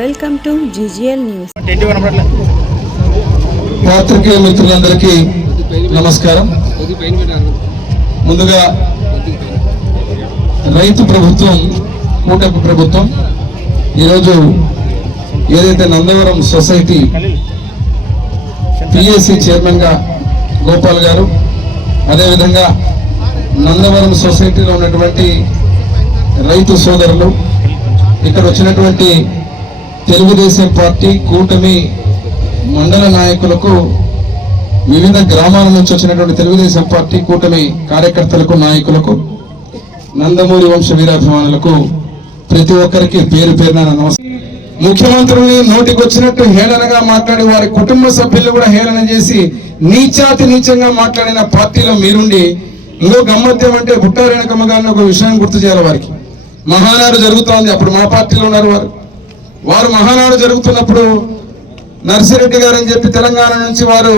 Welcome to GGL news. పాత్రికేయ మిత్రులందరికీ నమస్కారం. ముందుగా రైతు ప్రభుత్వం, కూటమి ప్రభుత్వం ఈరోజు ఏదైతే నందవరం సొసైటీ PAC చైర్మన్ గా గోపాల్ గారు, అదేవిధంగా నందవరం సొసైటీలో ఉన్నటువంటి రైతు సోదరులు, ఇక్కడ వచ్చినటువంటి తెలుగుదేశం పార్టీ కూటమి మండల నాయకులకు, వివిధ గ్రామాల నుంచి వచ్చినటువంటి తెలుగుదేశం పార్టీ కూటమి కార్యకర్తలకు, నాయకులకు, నందమూరి వంశ వీరాభిమానులకు ప్రతి ఒక్కరికి పేరు పేరున నమస్కారం. ముఖ్యమంత్రిని నోటికి వచ్చినట్టు హేళనగా మాట్లాడి వారి కుటుంబ సభ్యులు కూడా హేళన చేసి నీచాతి నీచంగా మాట్లాడిన పార్టీలో మీరుండి ఇంకో గమ్మత్యం అంటే బుట్టా రేణుకమ్మ గారిని ఒక విషయాన్ని గుర్తు చేయాలి. వారికి మహానాడు జరుగుతోంది, అప్పుడు మా పార్టీలో ఉన్నారు వారు మహానాడు జరుగుతున్నప్పుడు నర్సిరెడ్డి గారు అని చెప్పి తెలంగాణ నుంచి వారు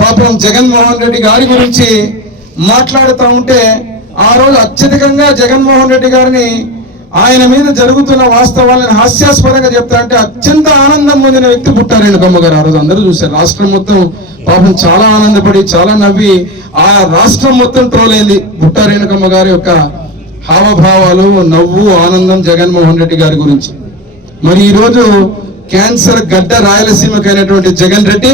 పాపం జగన్మోహన్ రెడ్డి గారి గురించి మాట్లాడుతూ ఉంటే, ఆ రోజు అత్యధికంగా జగన్మోహన్ రెడ్డి గారిని, ఆయన మీద జరుగుతున్న వాస్తవాలను హాస్యాస్పదంగా చెప్తా అంటే అత్యంత ఆనందం పొందిన వ్యక్తి బుట్టా రేణుకమ్మ గారు. ఆ రోజు అందరూ చూశారు. రాష్ట్రం మొత్తం పాపం చాలా ఆనందపడి, చాలా నవ్వి, ఆ రాష్ట్రం మొత్తం ట్రోల్ అయింది బుట్టా రేణుకమ్మ గారి యొక్క హావభావాలు, నవ్వు, ఆనందం జగన్మోహన్ రెడ్డి గారి గురించి. మరి ఈరోజు క్యాన్సర్ గడ్డ రాయలసీమకి అయినటువంటి జగన్ రెడ్డి,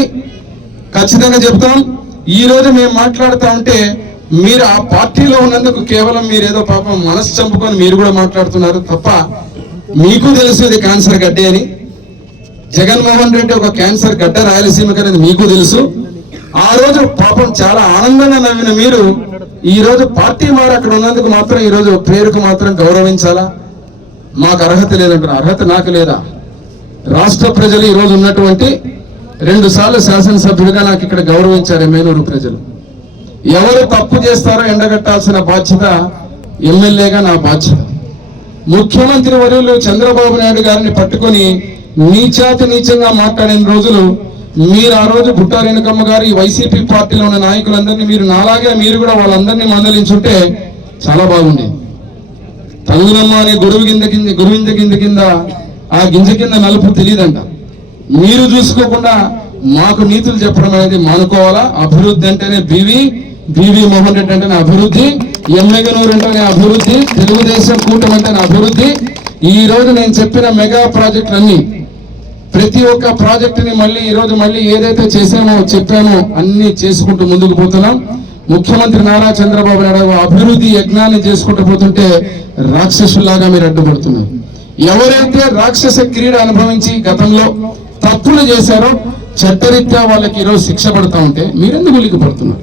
ఖచ్చితంగా చెప్తాం, ఈ రోజు మేము మాట్లాడుతూ ఉంటే మీరు ఆ పార్టీలో ఉన్నందుకు కేవలం మీరేదో పాపం మనసు చంపుకొని మీరు కూడా మాట్లాడుతున్నారు తప్ప, మీకు తెలుసు ఇది క్యాన్సర్ గడ్డే అని. జగన్మోహన్ రెడ్డి ఒక క్యాన్సర్ గడ్డ రాయలసీమకి అనేది మీకు తెలుసు. ఆ రోజు పాపం చాలా ఆనందంగా నవ్విన మీరు ఈ రోజు పార్టీ మారి అక్కడ ఉన్నందుకు మాత్రం ఈ రోజు పేరుకు మాత్రం గౌరవించాలా? మాకు అర్హత లేదంటారు. అర్హత నాకు లేదా? రాష్ట్ర ప్రజలు ఈ రోజు ఉన్నటువంటి 2 సార్లు శాసనసభ్యులుగా నాకు ఇక్కడ గౌరవించారు ఎమ్మెల్యేలు ప్రజలు. ఎవరు తప్పు చేస్తారో ఎండగట్టాల్సిన బాధ్యత ఎమ్మెల్యేగా నా బాధ్యత. ముఖ్యమంత్రి వర్యులు చంద్రబాబు నాయుడు గారిని పట్టుకొని నీచాతి నీచంగా మాట్లాడిన రోజులు మీరు, ఆ రోజు బుట్టా రేణుకమ్మ గారు, ఈ వైసీపీ పార్టీలో ఉన్న నాయకులందరినీ మీరు నాలాగే మీరు కూడా వాళ్ళందరినీ మందలించుంటే చాలా బాగుండేది. తల్లులమ్మ అనే గురువింద కింద ఆ గింజ కింద నలుపు తెలియదంట. మీరు చూసుకోకుండా మాకు నీతులు చెప్పడం అనేది మానుకోవాలా? అభివృద్ధి అంటేనే బీవీ మోహన్ రెడ్డి అంటేనే అభివృద్ధి, ఎమ్మెగనూరు అంటేనే అభివృద్ధి, తెలుగుదేశం కూటమి అంటేనే అభివృద్ధి. ఈ రోజు నేను చెప్పిన మెగా ప్రాజెక్టులన్నీ, ప్రతి ఒక్క ప్రాజెక్టుని మళ్ళీ ఏదైతే చెప్పామో అన్ని చేసుకుంటూ ముందుకు పోతున్నాం. ముఖ్యమంత్రి నారా చంద్రబాబు నాయుడు అభివృద్ధి యజ్ఞాన్ని చేసుకుంటూ పోతుంటే రాక్షసులాగా మీరు అడ్డుపడుతున్నారు. ఎవరైతే రాక్షస క్రీడ అనుభవించి గతంలో తప్పులు చేశారో చట్టరీత్యా వాళ్ళకి ఈరోజు శిక్ష పడతా ఉంటే మీరెందుకు ఉలిక్కిపడుతున్నారు?